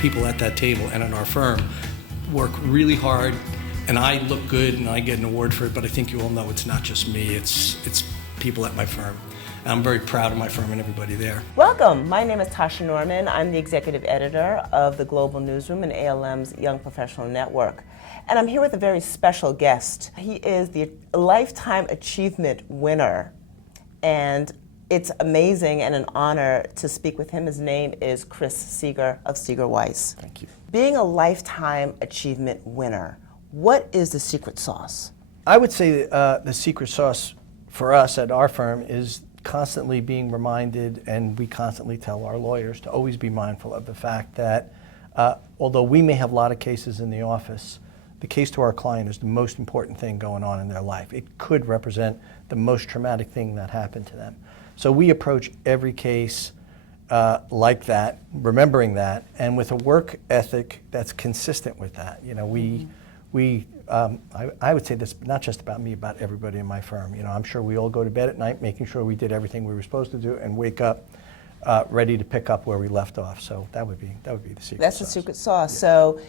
people at that table and at our firm work really hard, and I look good and I get an award for it, but I think you all know it's not just me, it's people at my firm. And I'm very proud of my firm and everybody there. Welcome. My name is Tasha Norman. I'm the executive editor of the Global Newsroom and ALM's Young Professional Network. And I'm here with a very special guest. He is the Lifetime Achievement winner. And it's amazing and an honor to speak with him. His name is Chris Seeger of Seeger Weiss. Thank you. Being a Lifetime Achievement winner, what is the secret sauce? I would say the secret sauce for us at our firm is constantly being reminded, and we constantly tell our lawyers to always be mindful of the fact that although we may have a lot of cases in the office, the case to our client is the most important thing going on in their life. It could represent the most traumatic thing that happened to them. So we approach every case like that, remembering that, and with a work ethic that's consistent with that. You know, I would say this, not just about me, about everybody in my firm. You know, I'm sure we all go to bed at night making sure we did everything we were supposed to do and wake up ready to pick up where we left off. So that would be the secret That's sauce. the secret sauce. Yeah. So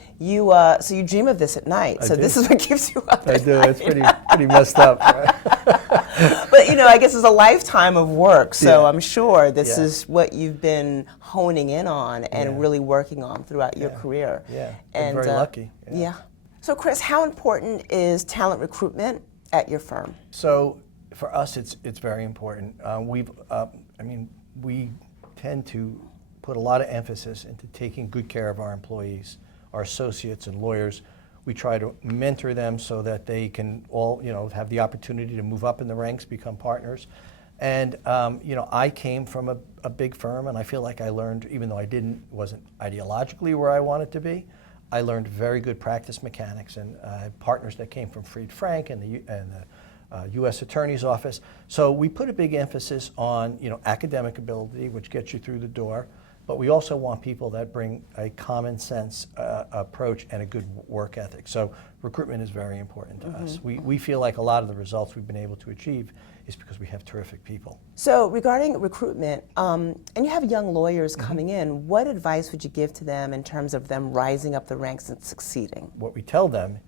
you dream of this at night. I So do. this is what keeps you up I at do. night. It's pretty messed up. Right? But you know, I guess it's a lifetime of work, so Yeah. I'm sure this Yeah. is what you've been honing in on and Yeah. really working on throughout your Yeah. career. Yeah, And I'm very lucky. Yeah. So Chris, how important is talent recruitment at your firm? So for us, it's very important. We tend to put a lot of emphasis into taking good care of our employees, our associates and lawyers. We try to mentor them so that they can all, have the opportunity to move up in the ranks, become partners. And I came from a big firm, and I feel like I learned, even though wasn't ideologically where I wanted to be, I learned very good practice mechanics, and partners that came from Fried Frank and the U.S. Attorney's Office. So we put a big emphasis on academic ability, which gets you through the door, but we also want people that bring a common sense approach and a good work ethic. So recruitment is very important to us. We feel like a lot of the results we've been able to achieve is because we have terrific people. So regarding recruitment, and you have young lawyers coming in, what advice would you give to them in terms of them rising up the ranks and succeeding? What we tell them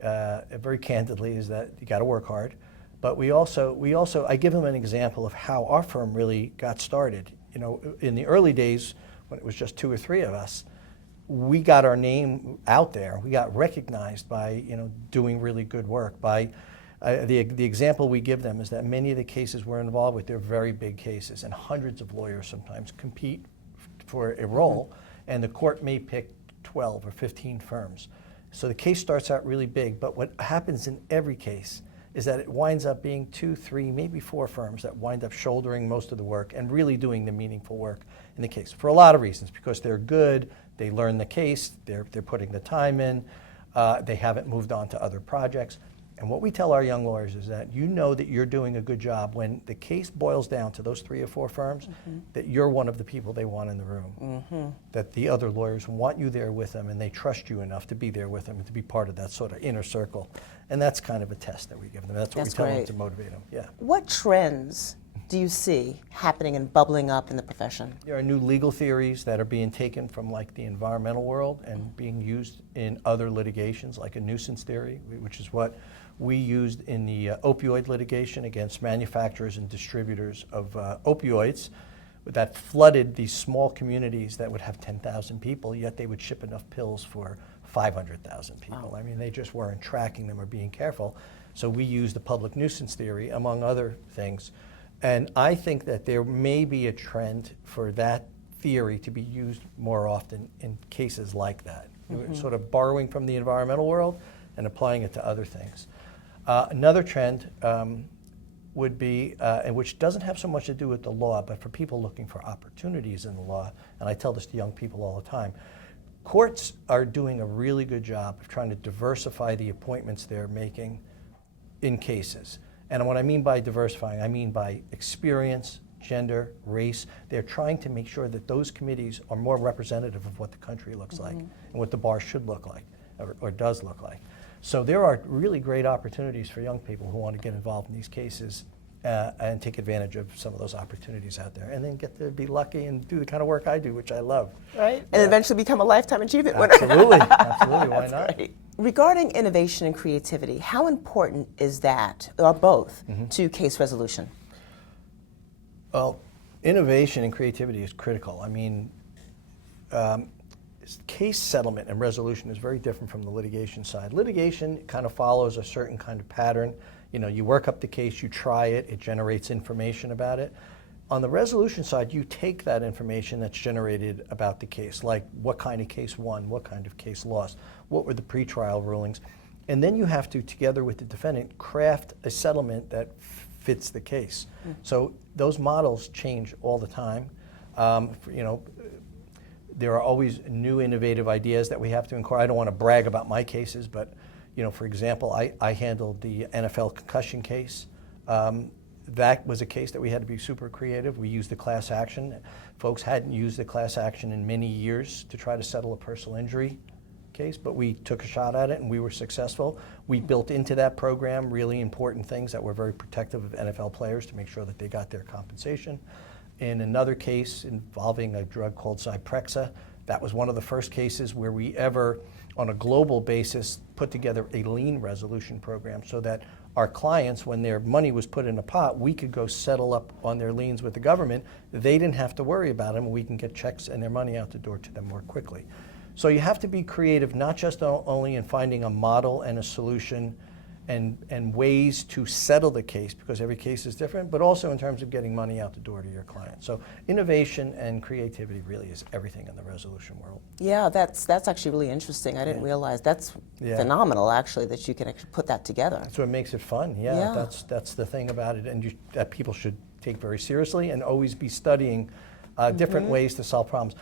very candidly is that you got to work hard, but we also I give them an example of how our firm really got started. In the early days when it was just 2 or 3 of us, we got our name out there. We got recognized by doing really good work. By the example we give them is that many of the cases we're involved with, they're very big cases, and hundreds of lawyers sometimes compete for a role, and the court may pick 12 or 15 firms. So the case starts out really big, but what happens in every case is that it winds up being 2, 3, maybe 4 firms that wind up shouldering most of the work and really doing the meaningful work in the case for a lot of reasons, because they're good, they learn the case, they're putting the time in, they haven't moved on to other projects. And what we tell our young lawyers is that that you're doing a good job when the case boils down to those 3 or 4 firms, that you're one of the people they want in the room, that the other lawyers want you there with them and they trust you enough to be there with them and to be part of that sort of inner circle. And that's kind of a test that we give them. That's what we tell them to motivate them. Yeah. What trends do you see happening and bubbling up in the profession? There are new legal theories that are being taken from like the environmental world and being used in other litigations, like a nuisance theory, which is what we used in the opioid litigation against manufacturers and distributors of opioids that flooded these small communities that would have 10,000 people, yet they would ship enough pills for 500,000 people. Wow. I mean, they just weren't tracking them or being careful. So we used the public nuisance theory, among other things. And I think that there may be a trend for that theory to be used more often in cases like that, sort of borrowing from the environmental world and applying it to other things. Another trend would be, and which doesn't have so much to do with the law, but for people looking for opportunities in the law, and I tell this to young people all the time, courts are doing a really good job of trying to diversify the appointments they're making in cases. And what I mean by diversifying, I mean by experience, gender, race. They're trying to make sure that those committees are more representative of what the country looks like and what the bar should look like or does look like. So there are really great opportunities for young people who want to get involved in these cases and take advantage of some of those opportunities out there, and then get to be lucky and do the kind of work I do, which I love. Right, and eventually become a lifetime achievement winner. Absolutely, absolutely. Why not? Great. Regarding innovation and creativity, how important is that, or both, to case resolution? Well, innovation and creativity is critical. I mean, case settlement and resolution is very different from the litigation side. Litigation kind of follows a certain kind of pattern. You know, you work up the case, you try it, it generates information about it. On the resolution side, you take that information that's generated about the case, like what kind of case won, what kind of case lost, what were the pretrial rulings, and then you have to, together with the defendant, craft a settlement that fits the case. So those models change all the time. You know, there are always new innovative ideas that we have to incorporate. I don't want to brag about my cases, but you know, for example, I handled the NFL concussion case. That was a case that we had to be super creative. We used the class action. Folks hadn't used the class action in many years to try to settle a personal injury case, but we took a shot at it and we were successful. We built into that program really important things that were very protective of NFL players to make sure that they got their compensation. In another case involving a drug called Zyprexa, that was one of the first cases where we ever, on a global basis, put together a lien resolution program so that our clients, when their money was put in a pot, we could go settle up on their liens with the government. They didn't have to worry about them, and we can get checks and their money out the door to them more quickly. So you have to be creative, not just only in finding a model and a solution and ways to settle the case, because every case is different, but also in terms of getting money out the door to your client. So innovation and creativity really is everything in the resolution world. Yeah, that's actually really interesting. I didn't realize that's phenomenal, actually, that you can actually put that together. That's what makes it fun. Yeah. That's the thing about it, and that people should take very seriously and always be studying different ways to solve problems.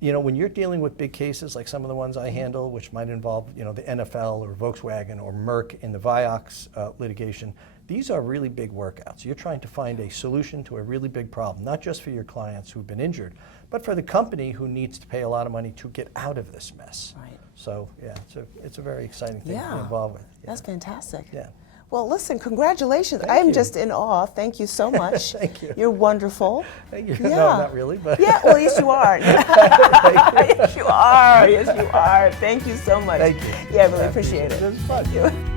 You know, when you're dealing with big cases like some of the ones I handle, which might involve, you know, the NFL or Volkswagen or Merck in the Vioxx litigation, these are really big workouts. You're trying to find a solution to a really big problem, not just for your clients who've been injured, but for the company who needs to pay a lot of money to get out of this mess. Right. So, yeah, it's a very exciting thing to be involved with. Yeah. That's fantastic. Yeah. Well, listen, congratulations. Thank I'm you. just in awe. Thank you so much. Thank you. You're wonderful. Thank you. Yeah. No, not really, but Yeah, well, yes, you are. Yes, you are. Yes, you are. Thank you so much. Thank you. Yeah, I really appreciate it. It was fun. Thank you.